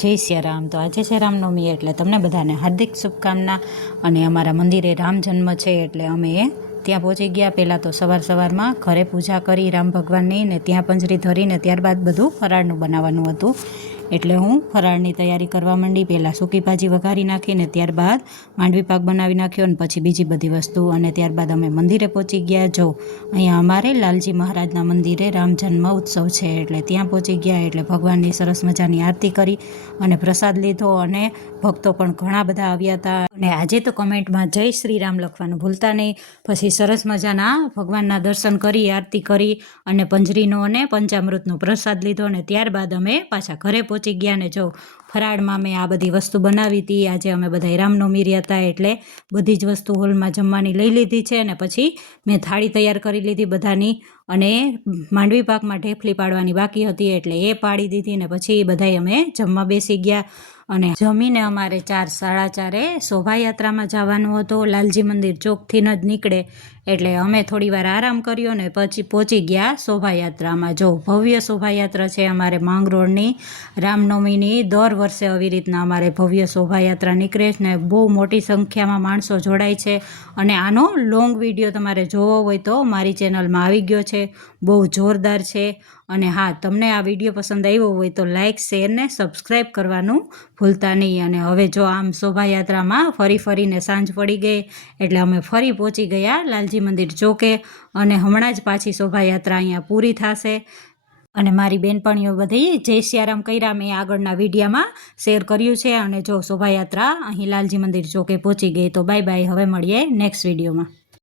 જય સિયારામ। તો આજે છે રામનવમી, એટલે તમને બધાને હાર્દિક શુભકામના। અને અમારા મંદિરે રામ જન્મ છે એટલે અમે ત્યાં પહોંચી ગયા। પહેલાં તો સવારમાં ઘરે પૂજા કરી રામ ભગવાનની, ને ત્યાં પંજરી ધરીને ત્યારબાદ બધું ફરાળનું બનાવવાનું હતું, એટલે હું ફરાળની તૈયારી કરવા માંડી। પહેલાં સૂકી ભાજી વઘારી નાખીને ત્યારબાદ માંડવી પાક બનાવી નાખ્યો, અને પછી બીજી બધી વસ્તુ, અને ત્યારબાદ અમે મંદિરે પહોંચી ગયા। જો અહીંયા અમારે લાલજી મહારાજના મંદિરે રામ જન્મ ઉત્સવ છે, એટલે ત્યાં પહોંચી ગયા। એટલે ભગવાનની સરસ મજાની આરતી કરી અને પ્રસાદ લીધો, અને ભક્તો પણ ઘણા બધા આવ્યા હતા। અને આજે તો કમેન્ટમાં જય શ્રી રામ લખવાનું ભૂલતા નહીં। પછી સરસ મજાના ભગવાનના દર્શન કરી, આરતી કરી, અને પંજરીનો અને પંચામૃતનો પ્રસાદ લીધો, અને ત્યારબાદ અમે પાછા ઘરે પહોંચી ગયા। ને જો ફરાળમાં મેં આ બધી વસ્તુ બનાવી હતી। આજે અમે બધા રામનવમી રહ્યા હતા, એટલે બધી જ વસ્તુ હોલમાં જમવાની લઈ લીધી છે, અને પછી મેં થાળી તૈયાર કરી લીધી બધાની, અને માંડવી પાકમાં ઢેફલી પાડવાની બાકી હતી એટલે એ પાડી દીધી, ને પછી બધાય અમે જમવા બેસી ગયા। અને જમીને અમારે 4, 4:30 શોભાયાત્રામાં જવાનું હતું। લાલજી મંદિર ચોકથી જ નીકળે એટલે અમે થોડી વાર આરામ કર્યો, ને પછી પહોંચી ગયા શોભાયાત્રામાં। જો ભવ્ય શોભાયાત્રા છે અમારે માંગરોળની રામનવમીની। દર વર્ષે આવી રીતના અમારે ભવ્ય શોભાયાત્રા નીકળે છે, ને બહુ મોટી સંખ્યામાં માણસો જોડાય છે। અને આનો લોંગ વિડીયો તમારે જોવો હોય તો મારી ચેનલમાં આવી ગયો છે, બહુ જોરદાર છે। અને હા, તમને આ વિડીયો પસંદ આવ્યો હોય તો લાઇક, શેર ને સબસ્ક્રાઈબ કરવાનું ભૂલતા નહીં। અને હવે જો આમ શોભાયાત્રામાં ફરીને સાંજ પડી ગઈ, એટલે અમે ફરી પહોંચી ગયા લાલજી મંદિર ચોકે, અને હમણાં જ પાછી શોભાયાત્રા અહીંયા પૂરી થશે। અને મારી બેનપણીઓ બધી જય સિયારામ કર્યા મેં આગળના વિડીયામાં શેર કર્યું છે। અને જો શોભાયાત્રા અહીં લાલજી મંદિર ચોકે પહોંચી ગઈ, તો બાય બાય, હવે મળીએ નેક્સ્ટ વિડીયોમાં।